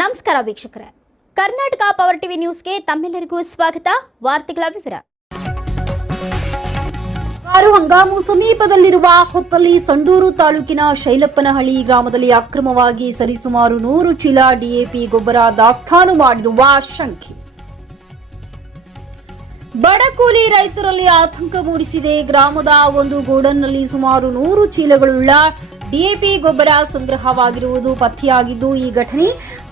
ನಮಸ್ಕಾರ ವೀಕ್ಷಕರೇ, Karnataka power TV ನ್ಯೂಸ್ಗೆ ತಮ್ಮೆಲ್ಲರಿಗೂ ಸ್ವಾಗತ. ವಾರ್ತೆಗಳ ವಿವರ. ಹಂಗಾಮು ಸಮೀಪದಲ್ಲಿರುವ ಹೊತ್ತಲ್ಲಿ ಸಂಡೂರು ತಾಲೂಕಿನ ಶೈಲಪ್ಪನಹಳ್ಳಿ ಗ್ರಾಮದಲ್ಲಿ ಅಕ್ರಮವಾಗಿ ಸರಿಸುಮಾರು 100 ಚೀಲ ಡಿಎಪಿ ಗೊಬ್ಬರ ದಾಸ್ತಾನು ಮಾಡಿರುವ ಶಂಕೆ ಬಡಕೂಲಿ ರೈತರಲ್ಲಿ ಆತಂಕ ಮೂಡಿಸಿದೆ. ಗ್ರಾಮದ ಒಂದು ಗೋಡನ್ನಲ್ಲಿ ಸುಮಾರು 100 ಚೀಲಗಳುಳ್ಳ ಡಿಎಪಿ ಗೊಬ್ಬರ ಸಂಗ್ರಹವಾಗಿರುವುದು ಪತ್ತೆಯಾಗಿದ್ದು, ಈ ಘಟನೆ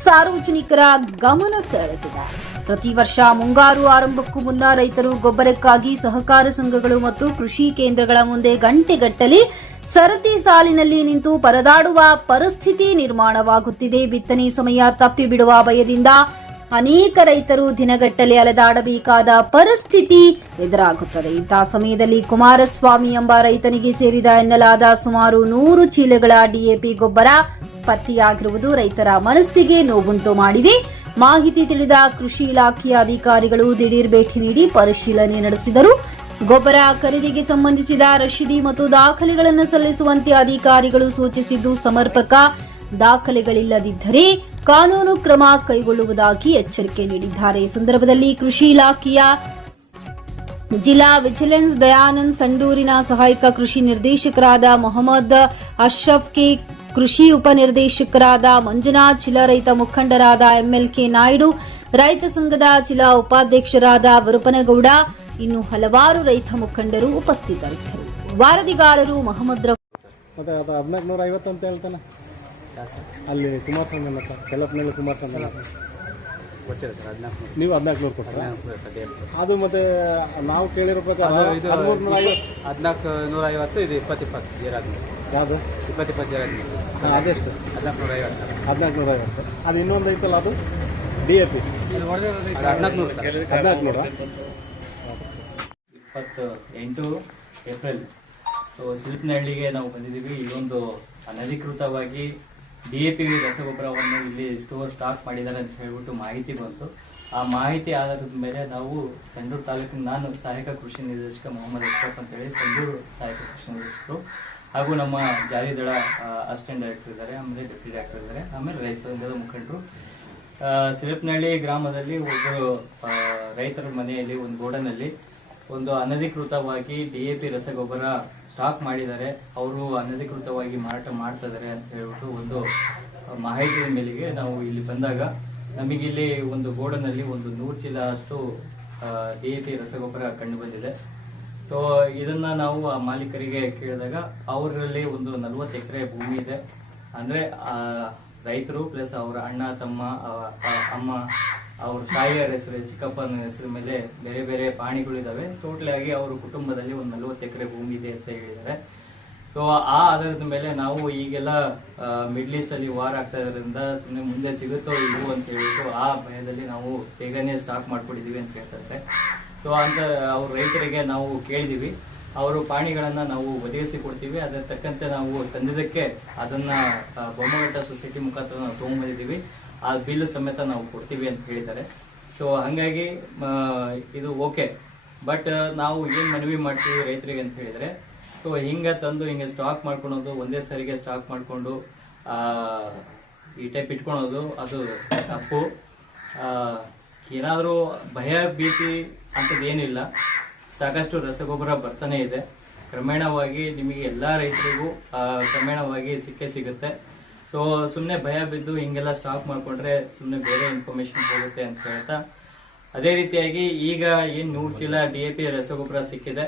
ಸಾರ್ವಜನಿಕರ ಗಮನ ಸೆಳೆದಿದೆ. ಪ್ರತಿ ವರ್ಷ ಮುಂಗಾರು ಆರಂಭಕ್ಕೂ ಮುನ್ನ ರೈತರು ಗೊಬ್ಬರಕ್ಕಾಗಿ ಸಹಕಾರ ಸಂಘಗಳು ಮತ್ತು ಕೃಷಿ ಕೇಂದ್ರಗಳ ಮುಂದೆ ಗಂಟೆಗಟ್ಟಲೆ ಸರತಿ ಸಾಲಿನಲ್ಲಿ ನಿಂತು ಪರದಾಡುವ ಪರಿಸ್ಥಿತಿ ನಿರ್ಮಾಣವಾಗುತ್ತಿದೆ. ಬಿತ್ತನೆ ಸಮಯ ತಪ್ಪಿ ಬಿಡುವ ಭಯದಿಂದ ಅನೇಕ ರೈತರು ದಿನಗಟ್ಟಲೆ ಅಲೆದಾಡಬೇಕಾದ ಪರಿಸ್ಥಿತಿ ಎದುರಾಗುತ್ತದೆ. ಇಂತಹ ಸಮಯದಲ್ಲಿ ಕುಮಾರಸ್ವಾಮಿ ಎಂಬ ರೈತನಿಗೆ ಸೇರಿದ ಎನ್ನಲಾದ ಸುಮಾರು 100 ಚೀಲಗಳ ಡಿಎಪಿ ಗೊಬ್ಬರ ಪತ್ತೆಯಾಗಿರುವುದು ರೈತರ ಮನಸ್ಸಿಗೆ ನೋವುಂಟು ಮಾಡಿದೆ. ಮಾಹಿತಿ ತಿಳಿದ ಕೃಷಿ ಇಲಾಖೆಯ ಅಧಿಕಾರಿಗಳು ದಿಢೀರ್ ಭೇಟಿ ನೀಡಿ ಪರಿಶೀಲನೆ ನಡೆಸಿದರು. ಗೊಬ್ಬರ ಖರೀದಿಗೆ ಸಂಬಂಧಿಸಿದ ರಶೀದಿ ಮತ್ತು ದಾಖಲೆಗಳನ್ನು ಸಲ್ಲಿಸುವಂತೆ ಅಧಿಕಾರಿಗಳು ಸೂಚಿಸಿದ್ದು, ಸಮರ್ಪಕ ದಾಖಲೆಗಳಿಲ್ಲದಿದ್ದರೆ ಕಾನೂನು ಕ್ರಮ ಕೈಗೊಳ್ಳುವುದಾಗಿ ಎಚ್ಚರಿಕೆ ನೀಡಿದ್ದಾರೆ. ಈ ಸಂದರ್ಭದಲ್ಲಿ ಕೃಷಿ ಇಲಾಖೆಯ ಜಿಲ್ಲಾ ವಿಜಿಲೆನ್ಸ್ ದಯಾನಂದ್, ಸಂಡೂರಿನ ಸಹಾಯಕ ಕೃಷಿ ನಿರ್ದೇಶಕರಾದ ಮೊಹಮ್ಮದ್ ಅಶ್ರಫ್ ಕೆ, ಕೃಷಿ ಉಪನಿರ್ದೇಶಕರಾದ ಮಂಜುನಾಥ್, ಜಿಲ್ಲಾ ರೈತ ಮುಖಂಡರಾದ ಎಂಎಲ್ಕೆ ನಾಯ್ಡು, ರೈತ ಸಂಘದ ಜಿಲ್ಲಾ ಉಪಾಧ್ಯಕ್ಷರಾದ ವರುಪನಗೌಡ, ಇನ್ನು ಹಲವಾರು ರೈತ ಮುಖಂಡರು ಉಪಸ್ಥಿತರಿದ್ದರು. ವರದಿಗಾರರು ಮೊಹಮ್ಮದ್ ರಫ್. ಅಂತ ಹೇಳ್ತಾನೆ ಅಲ್ಲಿ ಕುಮಾರಸ್ವಾಮಿ ಅಂತ ಕೆಲಪ್ನಲ್ಲಿ ಕುಮಾರಸ್ವಾಮಿ ಗೊತ್ತಿಲ್ಲ ಸರ್. 1400 ನೀವು 1400 ಕೊಟ್ಟರೆ ಅದು ಮತ್ತೆ ನಾವು ಕೇಳಿರೋ ಪ್ರಕಾರ 1450 ಇದು 2020 ಜೇರಾದ್ಮೇಲೆ ಯಾವುದು 2020 ಜೇರಾದ್ಮೇಲೆ ಅದೆಷ್ಟು 1450 ಸರ್. 1450 ಅದು ಇನ್ನೊಂದು ಐತಲ್ಲ, ಅದು DAP 1400 1400 28 ಏಪ್ರಿಲ್ ಸಿಲ್ಪನಹಳ್ಳಿಗೆ ನಾವು ಬಂದಿದ್ದೀವಿ. ಇದೊಂದು ಅನಧಿಕೃತವಾಗಿ DAP ರಸಗೊಬ್ಬರವನ್ನು ಇಲ್ಲಿ ಸ್ಟಾಕ್ ಮಾಡಿದ್ದಾರೆ ಅಂತ ಹೇಳ್ಬಿಟ್ಟು ಮಾಹಿತಿ ಬಂತು. ಆ ಮಾಹಿತಿ ಆಧಾರದ ಮೇಲೆ ನಾವು ಸಂಡೂರು ತಾಲೂಕಿನ, ನಾನು ಸಹಾಯಕ ಕೃಷಿ ನಿರ್ದೇಶಕ ಮೊಹಮ್ಮದ್ ಅಶ್ರಫ್ ಅಂತೇಳಿ, ಸಂಡೂರು ಸಹಾಯಕ ಕೃಷಿ ನಿರ್ದೇಶಕರು ಹಾಗೂ ನಮ್ಮ ಜಾರಿ ದಳ ಅಸಿಸ್ಟೆಂಟ್ ಡೈರೆಕ್ಟರ್ ಇದ್ದಾರೆ, ಆಮೇಲೆ ಡೆಪ್ಯೂಟಿ ಡೈರೆಕ್ಟರ್ ಇದ್ದಾರೆ, ಆಮೇಲೆ ರೈತ ಸಂಘದ ಮುಖಂಡರು ಸಿಲ್ಪನಹಳ್ಳಿ ಗ್ರಾಮದಲ್ಲಿ ಒಬ್ಬರು ರೈತರ ಮನೆಯಲ್ಲಿ ಒಂದು ಗೋಡನಲ್ಲಿ ಒಂದು ಅನಧಿಕೃತವಾಗಿ DAP ರಸಗೊಬ್ಬರ ಸ್ಟಾಕ್ ಮಾಡಿದ್ದಾರೆ, ಅವರು ಅನಧಿಕೃತವಾಗಿ ಮಾರಾಟ ಮಾಡ್ತಾ ಇದ್ದಾರೆ ಅಂತ ಹೇಳ್ಬಿಟ್ಟು ಒಂದು ಮಾಹಿತಿಯ ಮೇಲೆಗೆ ನಾವು ಇಲ್ಲಿ ಬಂದಾಗ ನಮಗೆ ಇಲ್ಲಿ ಒಂದು ಗೋಡನಲ್ಲಿ ಒಂದು 100 ಚೀಲ ಅಷ್ಟು DAP ರಸಗೊಬ್ಬರ ಕಂಡು ಬಂದಿದೆ. ಸೊ ಇದನ್ನ ನಾವು ಆ ಮಾಲೀಕರಿಗೆ ಕೇಳಿದಾಗ ಅವರಲ್ಲಿ ಒಂದು 40 ಎಕರೆ ಭೂಮಿ ಇದೆ. ಅಂದ್ರೆ ರೈತರು ಪ್ಲಸ್ ಅವರ ಅಣ್ಣ, ತಮ್ಮ, ಅಮ್ಮ, ಅವ್ರ ತಾಯಿಯರ ಹೆಸರು, ಚಿಕ್ಕಪ್ಪನ ಹೆಸರು ಮೇಲೆ ಬೇರೆ ಬೇರೆ ಪಾಣಿಗಳಿದಾವೆ. ಟೋಟಲ್ ಆಗಿ ಅವ್ರ ಕುಟುಂಬದಲ್ಲಿ ಒಂದು 40 ಎಕರೆ ಭೂಮಿ ಇದೆ ಅಂತ ಹೇಳಿದ್ದಾರೆ. ಸೊ ಆ ಆಧಾರದ ಮೇಲೆ ನಾವು ಈಗೆಲ್ಲ ಮಿಡ್ಲ್ ಈಸ್ಟ್ ಅಲ್ಲಿ ವಾರ್ ಆಗ್ತಾ ಇರೋದ್ರಿಂದ ಸುಮ್ಮನೆ ಮುಂದೆ ಸಿಗುತ್ತೋ ಇವು ಅಂತ ಹೇಳ್ಬಿಟ್ಟು ಆ ಭಯದಲ್ಲಿ ನಾವು ಬೇಗನೆ ಸ್ಟಾಕ್ ಮಾಡ್ಕೊಂಡಿದೀವಿ ಅಂತ ಹೇಳ್ತಾರೆ. ಸೊ ಅಂತ ಅವ್ರ ರೈತರಿಗೆ ನಾವು ಕೇಳಿದೀವಿ, ಅವರು ಪಾಣಿಗಳನ್ನ ನಾವು ಒದಗಿಸಿ ಕೊಡ್ತೀವಿ, ಅದರ ತಕ್ಕಂತೆ ನಾವು ತಂದಿದ್ದಕ್ಕೆ ಅದನ್ನ ಬೊಮ್ಮಘಟ್ಟ ಸೊಸೈಟಿ ಮುಖಾಂತರ ನಾವು ತಗೊಂಡ್ಬಂದಿದ್ದೀವಿ, ಆ ಬಿಲ್ ಸಮೇತ ನಾವು ಕೊಡ್ತೀವಿ ಅಂತ ಹೇಳಿದ್ದಾರೆ. ಸೊ ಹಂಗಾಗಿ ಇದು ಓಕೆ. ಬಟ್ ನಾವು ಏನ್ ಮನವಿ ಮಾಡ್ತೀವಿ ರೈತರಿಗೆ ಅಂತ ಹೇಳಿದ್ರೆ, ಸೊ ಹಿಂಗೆ ತಂದು ಹಿಂಗೆ ಸ್ಟಾಕ್ ಮಾಡ್ಕೊಳೋದು, ಒಂದೇ ಸರಿಗೆ ಸ್ಟಾಕ್ ಮಾಡ್ಕೊಂಡು ಈ ಟೈಪ್ ಇಟ್ಕೊಳೋದು ಅದು ತಪ್ಪು. ಏನಾದರೂ ಭಯ ಭೀತಿ ಅಂತದೇನಿಲ್ಲ, ಸಾಕಷ್ಟು ರಸಗೊಬ್ಬರ ಬರ್ತಾನೆ ಇದೆ. ಕ್ರಮೇಣವಾಗಿ ನಿಮಗೆ ಎಲ್ಲಾ ರೈತರಿಗೂ ಕ್ರಮೇಣವಾಗಿ ಸಿಕ್ಕೇ ಸಿಗುತ್ತೆ. ಸೊ ಸುಮ್ಮನೆ ಭಯ ಬಿದ್ದು ಹಿಂಗೆಲ್ಲ ಸ್ಟಾಕ್ ಮಾಡ್ಕೊಂಡ್ರೆ ಸುಮ್ಮನೆ ಬೇರೆ ಇನ್ಫಾರ್ಮೇಶನ್ ಹೋಗುತ್ತೆ ಅಂತ ಹೇಳ್ತಾ, ಅದೇ ರೀತಿಯಾಗಿ ಈಗ ಏನ್ 100 ಚೀಲ DAP ರಸಗೊಬ್ಬರ ಸಿಕ್ಕಿದೆ,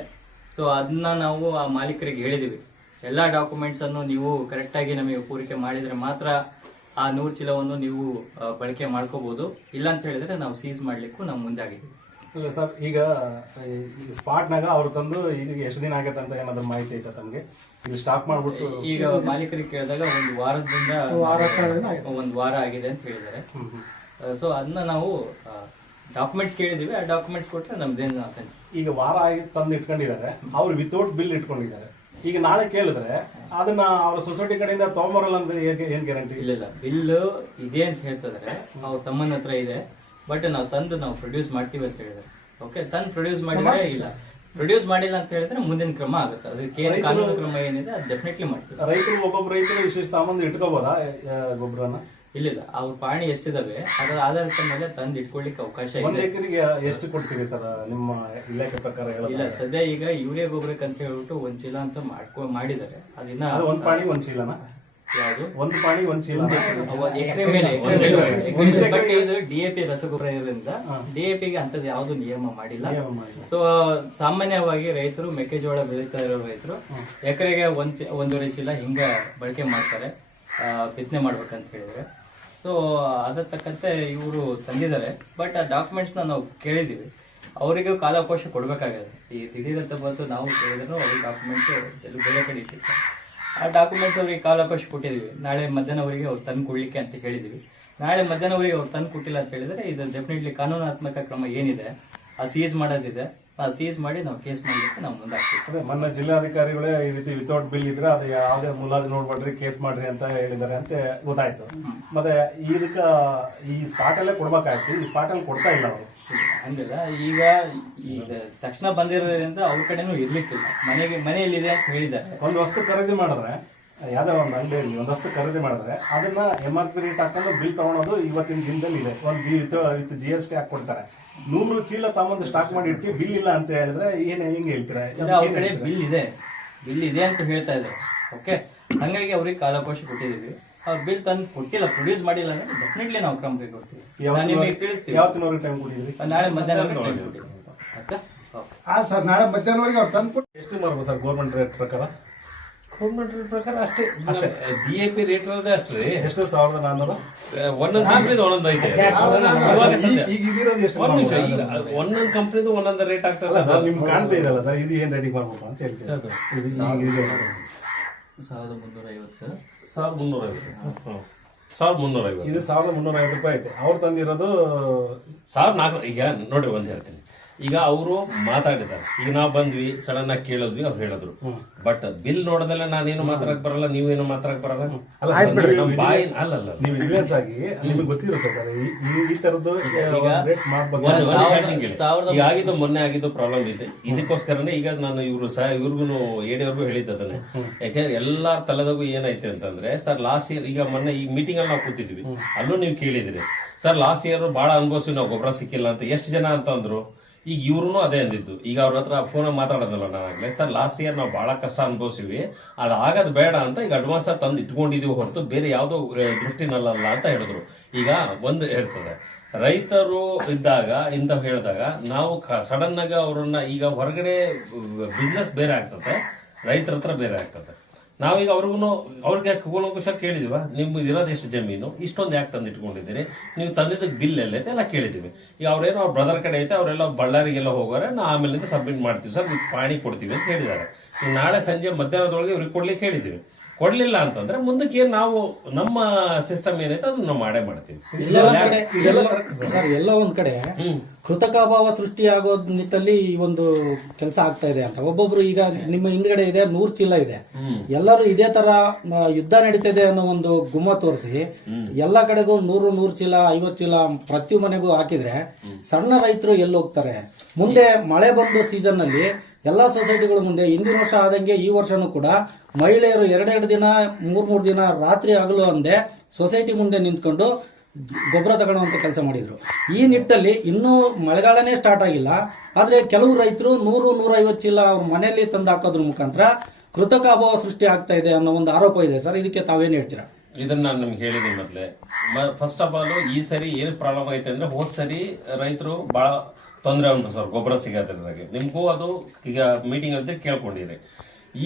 ಸೊ ಅದನ್ನ ನಾವು ಆ ಮಾಲೀಕರಿಗೆ ಹೇಳಿದೀವಿ, ಎಲ್ಲಾ ಡಾಕ್ಯುಮೆಂಟ್ಸ್ ಅನ್ನು ನೀವು ಕರೆಕ್ಟ್ ಆಗಿ ನಮಗೆ ಪೂರೈಕೆ ಮಾಡಿದ್ರೆ ಮಾತ್ರ ಆ 100 ಚೀಲವನ್ನು ನೀವು ಬಳಕೆ ಮಾಡ್ಕೋಬಹುದು. ಇಲ್ಲ ಅಂತ ಹೇಳಿದ್ರೆ ನಾವು ಸೀಸ್ ಮಾಡ್ಲಿಕ್ಕೂ ನಾವು ಮುಂದೆ ಆಗಿದ್ದೀವಿ. ಸರ್, ಈಗ ಸ್ಪಾಟ್ನಾಗ ಅವ್ರು ತಂದು ಈಗ ಎಷ್ಟು ದಿನ ಆಗತ್ತೆ ಅಂತ ಏನಾದ್ರು ಮಾಹಿತಿ ಐತಾ ತಮ್ಗೆ? ಈಗ ಸ್ಟಾಕ್ ಮಾಡ್ಬಿಟ್ಟು ಈಗ ಮಾಲೀಕರಿಗೆ ಕೇಳಿದಾಗ ಒಂದು ವಾರದಿಂದ ಒಂದು ವಾರ ಆಗಿದೆ ಅಂತ ಹೇಳಿದ್ದಾರೆ. ಸೊ ಅದನ್ನ ನಾವು ಡಾಕ್ಯುಮೆಂಟ್ಸ್ ಕೇಳಿದೀವಿ, ಆ ಡಾಕ್ಯುಮೆಂಟ್ಸ್ ಕೊಟ್ರೆ ನಮ್ದೇನು ಆಗ್ತದೆ. ಈಗ ವಾರ ಆಗಿ ತಂದು ಇಟ್ಕೊಂಡಿದ್ದಾರೆ, ಅವ್ರು ವಿತೌಟ್ ಬಿಲ್ ಇಟ್ಕೊಂಡಿದ್ದಾರೆ. ಈಗ ನಾಳೆ ಕೇಳಿದ್ರೆ ಅದನ್ನ ಅವ್ರ ಸೊಸೈಟಿ ಕಡೆಯಿಂದ ತಗೊಂಬರಲ್ಲ ಅಂತ ಏನ್ ಗ್ಯಾರಂಟಿ? ಇಲ್ಲ, ಬಿಲ್ ಇದೆ ಅಂತ ಹೇಳ್ತಿದಾರೆ, ಅವ್ರ ತಮ್ಮನ ಹತ್ರ ಇದೆ. ಬಟ್ ನಾವು ತಂದು ನಾವು ಪ್ರೊಡ್ಯೂಸ್ ಮಾಡ್ತೀವಿ ಅಂತ ಹೇಳಿದ್ರೆ ಓಕೆ, ತಂದು ಪ್ರೊಡ್ಯೂಸ್ ಮಾಡಿದ್ರೆ ಇಲ್ಲ, ಪ್ರೊಡ್ಯೂಸ್ ಮಾಡಿಲ್ಲ ಅಂತ ಹೇಳಿದ್ರೆ ಮುಂದಿನ ಕ್ರಮ ಆಗುತ್ತೆ. ಅದಕ್ಕೆ ಕಾನೂನು ಕ್ರಮ ಏನಿದೆ ಅದು ಡೆಫಿನೆಟ್ಲಿ ಮಾಡ್ತೀವಿ. ರೈತರು ಒಬ್ಬೊಬ್ಬ ರೈತರು ವಿಶೇಷ ಸಾಮಾನು ಇಟ್ಕೋಬೋದಾ ಗೊಬ್ಬರನ? ಇಲ್ಲ ಅವ್ರ ಪಾಣಿ ಎಷ್ಟಿದಾವೆ ಅದರ ಆಧಾರದ ಮೇಲೆ ತಂದು ಇಟ್ಕೊಳ್ಳಿಕ್ಕೆ ಅವಕಾಶ ಒಂದ್ ಇದೆ. ಎಕರೆಗೆ ಎಷ್ಟು ಕೊಡ್ತೀರಿ ಸರ್ ನಿಮ್ಮ ಇಲಾಖೆ ಪ್ರಕಾರ ಇಲ್ಲ ಹೇಳೋದು? ಸದ್ಯ ಈಗ ಯೂರಿಯಾ ಗೊಬ್ಬರಕ್ಕೆ ಅಂತ ಹೇಳ್ಬಿಟ್ಟು ಒಂದ್ ಚೀಲ ಅಂತ ಮಾಡಿದ್ದಾರೆ. ಅದನ್ನ ಅದು ಒಂದ್ ಪಾಣಿ ಒಂದ್ ಚೀಲನ? ಯಾವುದು ಒಂದು ಪಾಣಿ ಒಂದ್ ಚೀಲ? ಎಕರೆ ಮೇಲೆ ಬಟ್ ಇದು DAP ರಸಗೊಬ್ಬರ ಇರೋದ್ರಿಂದ DAPಗೆ ಅಂತದ್ದು ಯಾವ್ದು ನಿಯಮ ಮಾಡಿಲ್ಲ. ಸೊ ಸಾಮಾನ್ಯವಾಗಿ ರೈತರು ಮೆಕ್ಕೆಜೋಳ ಬೆಳೀತಾ ಇರೋ ರೈತರು ಎಕರೆಗೆ ಒಂದೂವರೆ ಚೀಲ ಹಿಂಗ ಬಳಕೆ ಮಾಡ್ತಾರೆ ಬಿತ್ತನೆ ಮಾಡ್ಬೇಕಂತ ಹೇಳಿದ್ರೆ. ಸೊ ಅದ್ರ ತಕ್ಕಂತೆ ಇವರು ತಂದಿದ್ದಾರೆ. ಬಟ್ ಆ ಡಾಕ್ಯುಮೆಂಟ್ಸ್ ನಾವು ಕೇಳಿದೀವಿ, ಅವರಿಗೂ ಕಾಲಾವಕಾಶ ಕೊಡ್ಬೇಕಾಗತ್ತೆ. ಈ ದಿಢೀರಂತ ಬಂತು ನಾವು ಕೇಳಿದ್ರು ಅವ್ರಿಗೆ ಡಾಕ್ಯುಮೆಂಟ್ಸ್ ಎಲ್ಲ ಬೇರೆ ಕಡೆ ಇಟ್ಟಿರ್ತಾರೆ. ಆ ಡಾಕ್ಯುಮೆಂಟ್ಸ್ ಅವ್ರಿಗೆ ಕಾಲಾವಕಾಶ ಕೊಟ್ಟಿದ್ದೀವಿ. ನಾಳೆ ಮಧ್ಯಾಹ್ನವರೆಗೆ ಅವ್ರು ತಂದು ಕೊಡ್ಲಿಕ್ಕೆ ಅಂತ ಹೇಳಿದೀವಿ. ನಾಳೆ ಮಧ್ಯಾಹ್ನವರೆಗೆ ಅವ್ರು ತಂದು ಕೊಟ್ಟಿಲ್ಲ ಅಂತ ಹೇಳಿದ್ರೆ ಇದು ಡೆಫಿನೆಟ್ಲಿ ಕಾನೂನಾತ್ಮಕ ಕ್ರಮ ಏನಿದೆ ಆ ಸೀಸ್ ಮಾಡೋದಿದೆ, ಆ ಸೀಸ್ ಮಾಡಿ ನಾವು ಕೇಸ್ ಮಾಡ್ಲಿಕ್ಕೆ ನಾವು ಮುಂದಾಗ್ತೀವಿ. ಮೊನ್ನೆ ಜಿಲ್ಲಾಧಿಕಾರಿಗಳೇ ಈ ರೀತಿ ವಿತೌಟ್ ಬಿಲ್ ಇದ್ರೆ ಅದು ಯಾವುದೇ ಮುಲಾಜ್ ನೋಡ್ಬೇಡ್ರಿ ಕೇಸ್ ಮಾಡ್ರಿ ಅಂತ ಹೇಳಿದ್ದಾರೆ ಅಂತ ಗೊತ್ತಾಯ್ತು. ಮತ್ತೆ ಇದಕ್ಕ ಈ ಸ್ಪಾಟ್ ಅಲ್ಲೇ ಕೊಡ್ಬೇಕಾಯ್ತು, ಈ ಸ್ಪಾಟ್ ಅಲ್ಲಿ ಕೊಡ್ತಾ ಇಲ್ಲ ಅವರು. ಹಂಗಿಲ್ಲ, ಈಗ ತಕ್ಷಣ ಬಂದಿರೋದ್ರಿಂದ ಅವ್ರ ಕಡೆನೂ ಇರ್ಲಿಕ್ಕಿಲ್ಲ. ಮನೆಯಲ್ಲಿದೆ ಅಂತ ಹೇಳಿದ್ದಾರೆ. ಒಂದು ವಸ್ತು ಖರೀದಿ ಮಾಡಿದ್ರೆ, ಯಾವ್ದೋ ಒಂದು ಅಂಗಡಿಯಲ್ಲಿ ಒಂದು ವಸ್ತು ಖರೀದಿ ಮಾಡಿದ್ರೆ ಅದನ್ನ MRP ರೇಟ್ ಹಾಕೊಂಡು ಬಿಲ್ ತಗೊಳೋದು ಇವತ್ತಿನ ದಿನದಲ್ಲಿ ಇದೆ. ಒಂದು GST ಹಾಕೊಡ್ತಾರೆ. 100 ಚೀಲ ತಗೊಂಡು ಸ್ಟಾಕ್ ಮಾಡಿ ಇಟ್ಟು ಬಿಲ್ ಇಲ್ಲ ಅಂತ ಹೇಳಿದ್ರೆ ಹೆಂಗೆ ಹೇಳ್ತೀರಾ? ಅವ್ರ ಕಡೆ ಬಿಲ್ ಇದೆ ಅಂತ ಹೇಳ್ತಾ ಇದ್ದಾರೆ. ಓಕೆ, ಹಂಗಾಗಿ ಅವ್ರಿಗೆ ಕಾಲಾವಕಾಶ ಕೊಟ್ಟಿದೀವಿ. ಅವ್ರು ಬಿಲ್ ತಂದು ಕೊಟ್ಟಿಲ್ಲ, ಪ್ರೊಡ್ಯೂಸ್ ಮಾಡಿಲ್ಲ ಅಂದ್ರೆ ಡೆಫಿನೆಟ್ಲಿ ನಾವು ಕ್ರಮ ಕೈಗೊಳ್ತೀವಿ. ನಿಮಗೆ ತಿಳಿಸ್ತೀವಿ. ಯಾವತ್ತಿನವರೆಗೆ ಟೈಮ್ ಕೊಟ್ಟಿದ್ರಿ? ನಾಳೆ ಮಧ್ಯಾಹ್ನ ಸರ್ ನಾಳೆ ಮಧ್ಯಾಹ್ನವರೆಗೆ ಅವ್ರು ತಂದು ಎಷ್ಟು ಮಾಡ್ಬೋದು ಸರ್ ಗೌರ್ಮೆಂಟ್ ರೇಟ್ ಪ್ರಕಾರ? ಗೌರ್ಮೆಂಟ್ ರೇಟ್ ಪ್ರಕಾರ ಅಷ್ಟೇ DAP ರೇಟ್ ಇರೋದೇ ಅಷ್ಟೇ. ಎಷ್ಟು? 1400? ಒಂದೊಂದು ಕಂಪ್ನಿದು ಒಂದೊಂದು ಐತೆ. ಈಗ ಇದಿರೋದು ಎಷ್ಟು? ಒಂದ್ ನಿಮಿಷ, ಈಗ ಒಂದೊಂದು ಕಂಪ್ನಿದು ಒಂದೊಂದು ರೇಟ್ ಆಗ್ತದೆ. ನಿಮ್ಗೆ ಕಾಣ್ತಾ ಇದೆಯಲ್ಲ ಸರ್, ಇದು ಏನ್ ರೆಡಿ ಮಾಡ್ಬೇಕು ಅಂತ ಹೇಳ್ತೀವಿ. 1350. 1350. ಇದು 1350 ರೂಪಾಯಿ ಐತೆ. ಅವ್ರು ತಂದಿರೋದು 1400. ಈಗ ನೋಡಿ ಒಂದ್ ಹೇಳ್ತೀನಿ, ಈಗ ಅವರು ಮಾತಾಡಿದ್ದಾರೆ. ಈಗ ನಾವು ಬಂದ್ವಿ, ಸಡನ್ ಆಗಿ ಕೇಳಿದ್ವಿ, ಅವ್ರು ಹೇಳಿದ್ರು. ಬಟ್ ಬಿಲ್ ನೋಡದಲ್ಲ ನಾನೇನು ಮಾತಾಡಕ್ ಬರಲ್ಲ, ನೀವೇನು ಮಾತಾಡಕ್ ಬರಲ್ಲ. ಬಾಯಿ ಅಲ್ಲಲ್ಲ, ನೀವು ಇನ್ವೆನ್ಸ್ ಆಗಿ ನಿಮ್ಗೆ ಗೊತ್ತಿರುತ್ತೆ ಸರ್ ಈ ತರದ್ದು ರೇಟ್ ಮಾಡ್ಬೇಕು. ಈಗ ಆಗಿದ್ದು ಮೊನ್ನೆ ಆಗಿದ್ದು ಪ್ರಾಬ್ಲಮ್ ಇದೆ. ಇದಕ್ಕೋಸ್ಕರನೇ ಈಗ ನಾನು ಇವ್ರಿಗೂ ಏಡಿಯವ್ರಿಗೂ ಹೇಳಿದ್ದೆ ಅದನ್ನೇ. ಯಾಕೆಂದ್ರೆ ಎಲ್ಲಾರ ತಲೆದಾಗೂ ಏನೈತೆ ಅಂತಂದ್ರೆ, ಸರ್ ಲಾಸ್ಟ್ ಇಯರ್, ಈಗ ಮೊನ್ನೆ ಈ ಮೀಟಿಂಗ್ ಅಲ್ಲಿ ನಾವು ಕೂತಿದ್ವಿ, ಅಲ್ಲೂ ನೀವು ಕೇಳಿದ್ರಿ ಸರ್ ಲಾಸ್ಟ್ ಇಯರ್ ಬಹಳ ಅನುಭವಿಸಿ ನಾವು ಗೊಬ್ಬರ ಸಿಕ್ಕಿಲ್ಲ ಅಂತ. ಎಷ್ಟು ಜನ ಅಂತ ಅಂದ್ರು. ಈಗ ಇವ್ರು ಅದೇ ಅಂದಿದ್ದು. ಈಗ ಅವ್ರ ಹತ್ರ ಫೋನ್ ಮಾತಾಡೋದಲ್ಲ ನಾನಾಗ್ಲೇ, ಸರ್ ಲಾಸ್ಟ್ ಇಯರ್ ನಾವು ಬಹಳ ಕಷ್ಟ ಅನುಭವಿಸಿವಿ, ಅದಾಗದ್ ಬೇಡ ಅಂತ ಈಗ ಅಡ್ವಾನ್ಸ್ ತಂದು ಇಟ್ಕೊಂಡಿದೀವಿ ಹೊರತು ಬೇರೆ ಯಾವ್ದೋ ದೃಷ್ಟಿನಲ್ಲ ಅಂತ ಹೇಳಿದ್ರು. ಈಗ ಒಂದು ಹೇಳ್ತದೆ, ರೈತರು ಇದ್ದಾಗ ಇಂತ ಹೇಳಿದಾಗ ನಾವು ಸಡನ್ ಆಗಿ ಅವ್ರನ್ನ, ಈಗ ಹೊರಗಡೆ ಬಿಸ್ನೆಸ್ ಬೇರೆ ಆಗ್ತದೆ, ರೈತರ ಹತ್ರ ಬೇರೆ ಆಗ್ತದೆ. ನಾವೀಗ ಅವ್ರಿಗೆ ಕೂಲಂಕುಷ ಕೇಳಿದೀವ, ನಿಮ್ಗೆ ಇರೋದು ಎಷ್ಟು ಜಮೀನು, ಇಷ್ಟೊಂದು ಯಾಕೆ ತಂದು ಇಟ್ಕೊಂಡಿದ್ದೀರಿ, ನೀವು ತಂದಿದ್ದಕ್ಕೆ ಬಿಲ್ ಎಲ್ಲೈತೆ ಎಲ್ಲ ಕೇಳಿದೀವಿ. ಈಗ ಅವ್ರೇನೋ ಅವ್ರ ಬ್ರದರ್ ಕಡೆ ಐತೆ, ಅವರೆಲ್ಲ ಬಳ್ಳಾರಿಗೆಲ್ಲ ಹೋಗೋರೆ, ನಾವು ಆಮೇಲಿಂದ ಸಬ್ಮಿಟ್ ಮಾಡ್ತೀವಿ ಸರ್, ಪಾಣಿ ಕೊಡ್ತೀವಿ ಅಂತ ಹೇಳಿದ್ದಾರೆ. ನಾಳೆ ಸಂಜೆ ಮಧ್ಯಾಹ್ನದೊಳಗೆ ಇವ್ರಿಗೆ ಕೊಡ್ಲಿಕ್ಕೆ ಹೇಳಿದೀವಿ. ಕೊಡ್ಲಿಲ್ಲ ಅಂತಂದ್ರೆ ಮುಂದಕ್ಕೆ ನಾವು ನಮ್ಮ ಸಿಸ್ಟಮ್ ಏನೈತೆ ಅದನ್ನ ನಾವು ಮಾಡೇ ಮಾಡ್ತೀವಿ. ಸರ್ ಎಲ್ಲ ಒಂದ್ ಕಡೆ ಕೃತಕ ಅಭಾವ ಸೃಷ್ಟಿಯಾಗೋ ನಿಟ್ಟಲ್ಲಿ ಈ ಒಂದು ಕೆಲಸ ಆಗ್ತಾ ಇದೆ ಅಂತ. ಒಬ್ಬೊಬ್ರು ಈಗ ನಿಮ್ಮ ಹಿಂದ್ಗಡೆ ಇದೆ 100 ಚೀಲ ಇದೆ, ಎಲ್ಲರೂ ಇದೇ ತರ ಯುದ್ಧ ನಡೀತಿದೆ ಅನ್ನೋ ಒಂದು ಗುಮ್ಮ ತೋರಿಸಿ ಎಲ್ಲಾ ಕಡೆಗೂ 100 ಚೀಲ 50 ಚೀಲ ಪ್ರತಿ ಮನೆಗೂ ಹಾಕಿದ್ರೆ ಸಣ್ಣ ರೈತರು ಎಲ್ಲಿ ಹೋಗ್ತಾರೆ? ಮುಂದೆ ಮಳೆ ಬಂದು ಸೀಸನ್ ನಲ್ಲಿ ಎಲ್ಲಾ ಸೊಸೈಟಿಗಳ ಮುಂದೆ ಹಿಂದಿನ ವರ್ಷ ಆದಂಗೆ ಈ ವರ್ಷನೂ ಕೂಡ ಮಹಿಳೆಯರು 2 ದಿನ 3 ದಿನ ರಾತ್ರಿ ಹಗಲು ಅಂದೆ ಸೊಸೈಟಿ ಮುಂದೆ ನಿಂತ್ಕೊಂಡು ಗೊಬ್ಬರ ತಗೊಳ್ಳುವಂತ ಕೆಲಸ ಮಾಡಿದ್ರು. ಈ ನಿಟ್ಟಲ್ಲಿ ಇನ್ನೂ ಮಳೆಗಾಲನೇ ಸ್ಟಾರ್ಟ್ ಆಗಿಲ್ಲ, ಆದ್ರೆ ಕೆಲವು ರೈತರು 100-150 ಚೀಲ ಅವ್ರ ಮನೆಯಲ್ಲಿ ತಂದು ಹಾಕೋದ್ರ ಮುಖಾಂತರ ಕೃತಕ ಅಭಾವ ಸೃಷ್ಟಿ ಆಗ್ತಾ ಇದೆ ಅನ್ನೋ ಒಂದು ಆರೋಪ ಇದೆ ಸರ್. ಇದಕ್ಕೆ ತಾವೇನ್ ಹೇಳ್ತೀರಾ? ಇದನ್ನ ನಾನು ನಿಮ್ಗೆ ಹೇಳಿದ್ದೀನಿ ಮೊದಲೇ. ಫಸ್ಟ್ ಆಫ್ ಆಲ್ ಈ ಸರಿ ಏನ್ ಪ್ರಾಬ್ಲಮ್ ಐತೆ ಅಂದ್ರೆ, ಹೋದ್ ಸರಿ ರೈತರು ಬಹಳ ತೊಂದರೆ ಅನ್ಭವಿಸೋರು ಗೊಬ್ಬರ ಸಿಗೋದ್ರಾಗೆ. ನಿಮ್ಗೂ ಅದು ಈಗ ಮೀಟಿಂಗ್ ಅಂತ ಕೇಳ್ಕೊಂಡಿರಿ.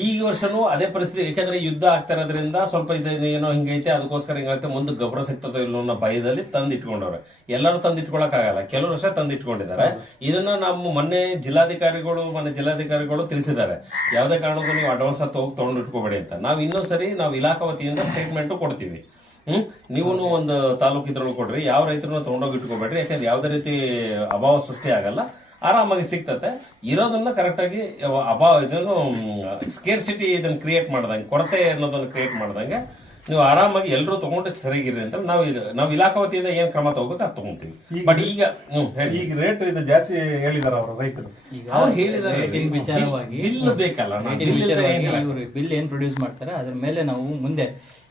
ಈ ವರ್ಷನೂ ಅದೇ ಪರಿಸ್ಥಿತಿ. ಯಾಕಂದ್ರೆ ಯುದ್ಧ ಆಗ್ತಾ ಇರೋದ್ರಿಂದ ಸ್ವಲ್ಪ ಏನೋ ಹಿಂಗೈತೆ, ಅದಕ್ಕೋಸ್ಕರ ಹಿಂಗಾಗುತ್ತೆ, ಮುಂದೆ ಗೊಬ್ಬರ ಸಿಗ್ತದೋ ಇಲ್ಲೋ ಅನ್ನೋ ಭಯದಲ್ಲಿ ತಂದು ಇಟ್ಕೊಂಡವ್ರೆ. ಎಲ್ಲರೂ ತಂದು ಇಟ್ಕೊಳಕ್ ಆಗಲ್ಲ, ಕೆಲವರು ವರ್ಷ ತಂದು ಇಟ್ಕೊಂಡಿದ್ದಾರೆ. ಇದನ್ನ ನಮ್ಮ ಮೊನ್ನೆ ಜಿಲ್ಲಾಧಿಕಾರಿಗಳು ತಿಳಿಸಿದ್ದಾರೆ, ಯಾವುದೇ ಕಾರಣಕ್ಕೂ ನೀವು ಅಡ್ವಾನ್ಸ್ ತಗೊಂಡು ಇಟ್ಕೋಬೇಡಿ ಅಂತ. ನಾವು ಇನ್ನೊಂದ್ಸರಿ ನಾವು ಇಲಾಖಾ ವತಿಯಿಂದ ಸ್ಟೇಟ್ಮೆಂಟ್ ಕೊಡ್ತೀವಿ. ನೀವು ಒಂದು ತಾಲೂಕು ಇದ್ರೊಳಗೆ ಕೊಡ್ರಿ, ಯಾವ ರೈತರನ್ನ ತಗೊಂಡೋಗಿ ಇಟ್ಕೋಬೇಡ್ರಿ, ಯಾಕಂದ್ರೆ ಯಾವ್ದೇ ರೀತಿ ಅಭಾವ ಸೃಷ್ಟಿ ಆಗಲ್ಲ, ಆರಾಮಾಗಿ ಸಿಗ್ತತೆ. ಇರೋದನ್ನ ಕರೆಕ್ಟ್ ಆಗಿ ಇದನ್ನು ಸ್ಕೇರ್ಸಿಟಿ ಇದನ್ನ ಕ್ರಿಯೇಟ್ ಮಾಡ್ದಂಗೆ, ಕೊರತೆ ಅನ್ನೋದನ್ನ ಕ್ರಿಯೇಟ್ ಮಾಡ್ದಂಗೆ ನೀವು ಆರಾಮಾಗಿ ಎಲ್ಲರೂ ತಗೊಂಡು ಸರಿಗಿರಿ ಅಂತ ನಾವು ಇಲಾಖಾ ವತಿಯಿಂದ ಏನ್ ಕ್ರಮ ತಗೋಬೇಕು ಅದು ತಗೊಂತೀವಿ. ಬಟ್ ಈಗ ಈಗ ರೇಟ್ ಇದು ಜಾಸ್ತಿ ಹೇಳಿದಾರ ಅವರು ರೈತರು. ಅವ್ರು ಹೇಳಿದಾರೆ ವಿಚಾರವಾಗಿ ಬಿಲ್ ಬೇಕಲ್ಲ, ಬಿಲ್ ಏನ್ ಪ್ರೊಡ್ಯೂಸ್ ಮಾಡ್ತಾರೆ ಅದ್ರ ಮೇಲೆ ನಾವು ಮುಂದೆ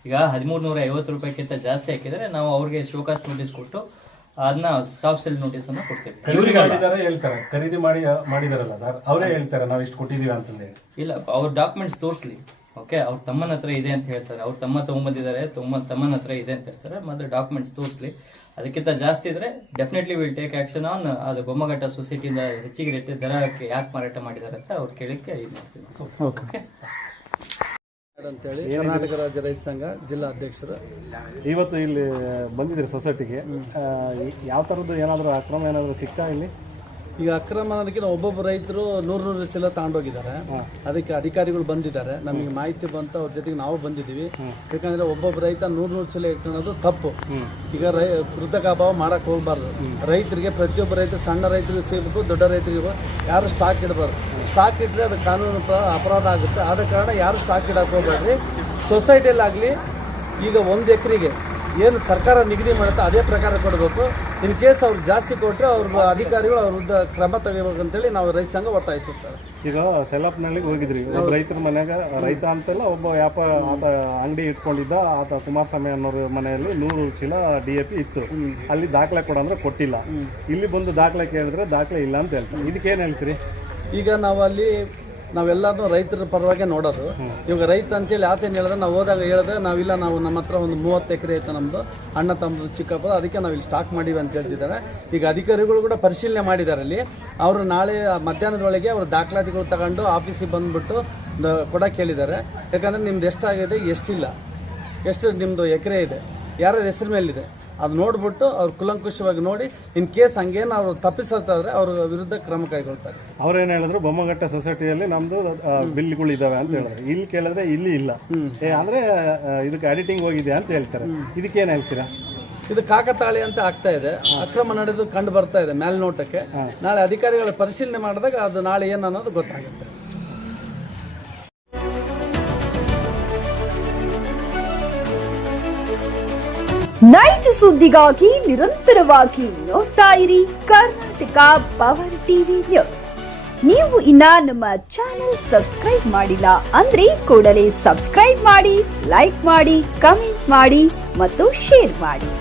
ಈಗ 1350 ರೂಪಾಯಿಗಿಂತ ಜಾಸ್ತಿ ಹಾಕಿದ್ರೆ ನಾವು ಅವ್ರಿಗೆ ಶೋಕಾಸ್ ನೋಟಿಸ್ ಕೊಟ್ಟು ಅದನ್ನ ಸ್ಟಾಪ್ ಸೇಲ್ ನೋಟಿಸ್ ಅನ್ನ ಕೊಡ್ತೇವೆ. ಖರೀದಿ ಮಾಡಿದಾರೆ ಹೇಳ್ತಾರೆ, ಖರೀದಿ ಮಾಡಿದಾರಲ್ಲ ಸರ್, ಅವರೇ ಹೇಳ್ತಾರೆ ನಾವು ಇಷ್ಟು ಕೊಟ್ಟಿದೀವಿ ಅಂತಂದೇಳಿ. ಇಲ್ಲ, ಅವ್ರ ಡಾಕ್ಯುಮೆಂಟ್ಸ್ ತೋರಿಸ್ಲಿ. ಓಕೆ, ಅವ್ರ ತಮ್ಮನ ಹತ್ರ ಇದೆ ಅಂತ ಹೇಳ್ತಾರೆ, ಅವ್ರ ತಮ್ಮ ತಗೊಂಬಂದಿದ್ದಾರೆ, ತಮ್ಮನ ಹತ್ರ ಇದೆ ಅಂತ ಹೇಳ್ತಾರೆ, ಮತ್ತೆ ಡಾಕ್ಯುಮೆಂಟ್ಸ್ ತೋರಿಸ್ಲಿ. ಅದಕ್ಕಿಂತ ಜಾಸ್ತಿ ಇದ್ರೆ definitely will take action on. ಅದು ಬೊಮ್ಮಘಟ್ಟ ಸೊಸೈಟಿಯಿಂದ ಹೆಚ್ಚಿಗೆ ರೇಟ್ ದರಕ್ಕೆ ಯಾಕೆ ಮಾರಾಟ ಮಾಡಿದ್ದಾರೆ ಅಂತ ಅವ್ರು ಕೇಳಕ್ಕೆ ಇದು ಮಾಡ್ತೀವಿ. ಓಕೆ ಅಂತೇಳಿ ಕರ್ನಾಟಕ ರಾಜ್ಯ ರೈತ ಸಂಘ ಜಿಲ್ಲಾ ಅಧ್ಯಕ್ಷರು. ಇವತ್ತು ಇಲ್ಲಿ ಬಂದಿದ್ರಿ ಸೊಸೈಟಿಗೆ, ಯಾವ ತರದ್ದು ಏನಾದ್ರು ಅಕ್ರಮ ಏನಾದ್ರು ಸಿಗ್ತಾ ಇಲ್ಲಿ? ಈಗ ಅಕ್ರಮ ಅನ್ನೋದಕ್ಕಿಂತ ಒಬ್ಬೊಬ್ಬ ರೈತರು 100 ಚೀಲ ತಗೊಂಡೋಗಿದ್ದಾರೆ. ಅದಕ್ಕೆ ಅಧಿಕಾರಿಗಳು ಬಂದಿದ್ದಾರೆ, ನಮಗೆ ಮಾಹಿತಿ ಬಂತು, ಅವ್ರ ಜೊತೆಗೆ ನಾವು ಬಂದಿದ್ದೀವಿ. ಯಾಕಂದ್ರೆ ಒಬ್ಬೊಬ್ಬ ರೈತ 100 ಚೀಲ ಇಟ್ಕೊಳ್ಳೋದು ತಪ್ಪು. ಈಗ ಕೃತಕ ಅಭಾವ ಮಾಡಕ್ ಹೋಗ್ಬಾರ್ದು. ರೈತರಿಗೆ ಪ್ರತಿಯೊಬ್ಬ ರೈತ, ಸಣ್ಣ ರೈತರಿಗೂ ಸಿಗಬೇಕು, ದೊಡ್ಡ ರೈತರಿಗೂ ಯಾರು ಸ್ಟಾಕ್ ಇಡಬಾರ್ದು. ಸ್ಟಾಕ್ ಇಟ್ಟರೆ ಅದು ಕಾನೂನು ಅಪರಾಧ ಆಗುತ್ತೆ. ಆದ ಕಾರಣ ಯಾರು ಸ್ಟಾಕ್ ಇಡಕ್ಕೆ ಹೋಗ್ಬೇಡ್ರಿ. ಸೊಸೈಟಿಯಲ್ಲಾಗಲಿ ಈಗ 1 ಎಕರೆಗೆ ಏನು ಸರ್ಕಾರ ನಿಗದಿ ಮಾಡುತ್ತೆ ಅದೇ ಪ್ರಕಾರ ಕೊಡಬೇಕು. ಇನ್ ಕೇಸ್ ಅವ್ರು ಜಾಸ್ತಿ ಕೊಟ್ಟರೆ ಅವ್ರ ಅಧಿಕಾರಿಗಳು ಅವ್ರ ವಿರುದ್ಧ ಕ್ರಮ ತಗೋಬೇಕಂತೇಳಿ ನಾವು ರೈತ ಸಂಘ ಒತ್ತಾಯಿಸುತ್ತಾರೆ. ಈಗ ಸೆಲ್ಲಪ್ನಳ್ಳಿಗೆ ಹೋಗಿದ್ರಿ, ಒಬ್ಬ ರೈತರ ಮನೆಯಾಗ, ರೈತ ಅಂತೆಲ್ಲ ಒಬ್ಬ ವ್ಯಾಪಾರ ಆತ ಅಂಗಡಿ ಇಟ್ಕೊಂಡಿದ್ದ, ಆತ ಕುಮಾರಸ್ವಾಮಿ ಅನ್ನೋರ ಮನೆಯಲ್ಲಿ 100 ಚೀಲ DAP ಇತ್ತು. ಅಲ್ಲಿ ದಾಖಲೆ ಕೊಡಂದ್ರೆ ಕೊಟ್ಟಿಲ್ಲ. ಇಲ್ಲಿ ಬಂದು ದಾಖಲೆ ಕೇಳಿದ್ರೆ ದಾಖಲೆ ಇಲ್ಲ ಅಂತ ಹೇಳ್ತಾರೆ. ಇದಕ್ಕೇನು ಹೇಳ್ತೀರಿ? ಈಗ ನಾವು ಅಲ್ಲಿ ನಾವೆಲ್ಲರೂ ರೈತರ ಪರವಾಗಿ ನೋಡೋದು. ಇವಾಗ ರೈತ ಅಂತೇಳಿ ಆತೇನು ಹೇಳಿದ್ರೆ ನಾವು ಹೋದಾಗ ಹೇಳಿದ್ರೆ ನಾವಿಲ್ಲ, ನಾವು ನಮ್ಮ ಹತ್ರ ಒಂದು 30 ಎಕರೆ ಐತೆ ನಮ್ಮದು, ಅಣ್ಣ ತಮ್ಮದು ಚಿಕ್ಕಪ್ಪ, ಅದಕ್ಕೆ ನಾವು ಇಲ್ಲಿ ಸ್ಟಾಕ್ ಮಾಡೀವಿ ಅಂತ ಹೇಳ್ತಿದ್ದಾರೆ. ಈಗ ಅಧಿಕಾರಿಗಳು ಕೂಡ ಪರಿಶೀಲನೆ ಮಾಡಿದ್ದಾರೆ. ಅಲ್ಲಿ ಅವರು ನಾಳೆ ಮಧ್ಯಾಹ್ನದೊಳಗೆ ಅವರು ದಾಖಲಾತಿಗಳು ತಗೊಂಡು ಆಫೀಸಿಗೆ ಬಂದುಬಿಟ್ಟು ಕೊಡಕ್ಕೆ ಹೇಳಿದ್ದಾರೆ. ಯಾಕಂದರೆ ನಿಮ್ದು ಎಷ್ಟಾಗಿದೆ, ಎಷ್ಟಿಲ್ಲ, ಎಷ್ಟು ನಿಮ್ಮದು ಎಕರೆ ಇದೆ, ಯಾರ ಹೆಸರು ಮೇಲಿದೆ ಅದು ನೋಡ್ಬಿಟ್ಟು ಅವ್ರು ಕುಲಂಕುಷವಾಗಿ ನೋಡಿ ಇನ್ ಕೇಸ್ ಹಂಗೇನು ಅವ್ರು ತಪ್ಪಿಸತ್ತಾದ್ರೆ ಅವ್ರ ವಿರುದ್ಧ ಕ್ರಮ ಕೈಗೊಳ್ತಾರೆ. ಅವ್ರೇನು ಹೇಳಿದ್ರು, ಬೊಮ್ಮಘಟ್ಟ ಸೊಸೈಟಿಯಲ್ಲಿ ನಮ್ದು ಬಿಲ್ಗಳು ಇದಾವೆ ಅಂತ ಹೇಳಿದ್ರು. ಇಲ್ಲಿ ಕೇಳಿದ್ರೆ ಇಲ್ಲಿ ಇಲ್ಲ, ಅಂದ್ರೆ ಇದಕ್ಕೆ ಎಡಿಟಿಂಗ್ ಹೋಗಿದೆ ಅಂತ ಹೇಳ್ತಾರೆ. ಇದಕ್ಕೇನು ಹೇಳ್ತೀರಾ? ಇದು ಕಾಕತಾಳಿ ಅಂತ ಆಗ್ತಾ ಇದೆ, ಅಕ್ರಮ ನಡೆದು ಕಂಡು ಬರ್ತಾ ಇದೆ ಮೇಲ್ನೋಟಕ್ಕೆ. ನಾಳೆ ಅಧಿಕಾರಿಗಳ ಪರಿಶೀಲನೆ ಮಾಡಿದಾಗ ಅದು ನಾಳೆ ಏನು ಅನ್ನೋದು ಗೊತ್ತಾಗುತ್ತೆ. ನೈಜ ಸುದ್ದಿಗಾಗಿ ನಿರಂತರವಾಗಿ ನೋಡ್ತಾ ಇರಿ ಕರ್ನಾಟಕ ಪವರ್ ಟಿವಿ ನ್ಯೂಸ್. ನೀವು ಇನ್ನ ನಮ್ಮ ಚಾನೆಲ್ ಸಬ್ಸ್ಕ್ರೈಬ್ ಮಾಡಿಲ್ಲ ಅಂದ್ರೆ ಕೂಡಲೇ ಸಬ್ಸ್ಕ್ರೈಬ್ ಮಾಡಿ, ಲೈಕ್ ಮಾಡಿ, ಕಮೆಂಟ್ ಮಾಡಿ ಮತ್ತು ಶೇರ್ ಮಾಡಿ.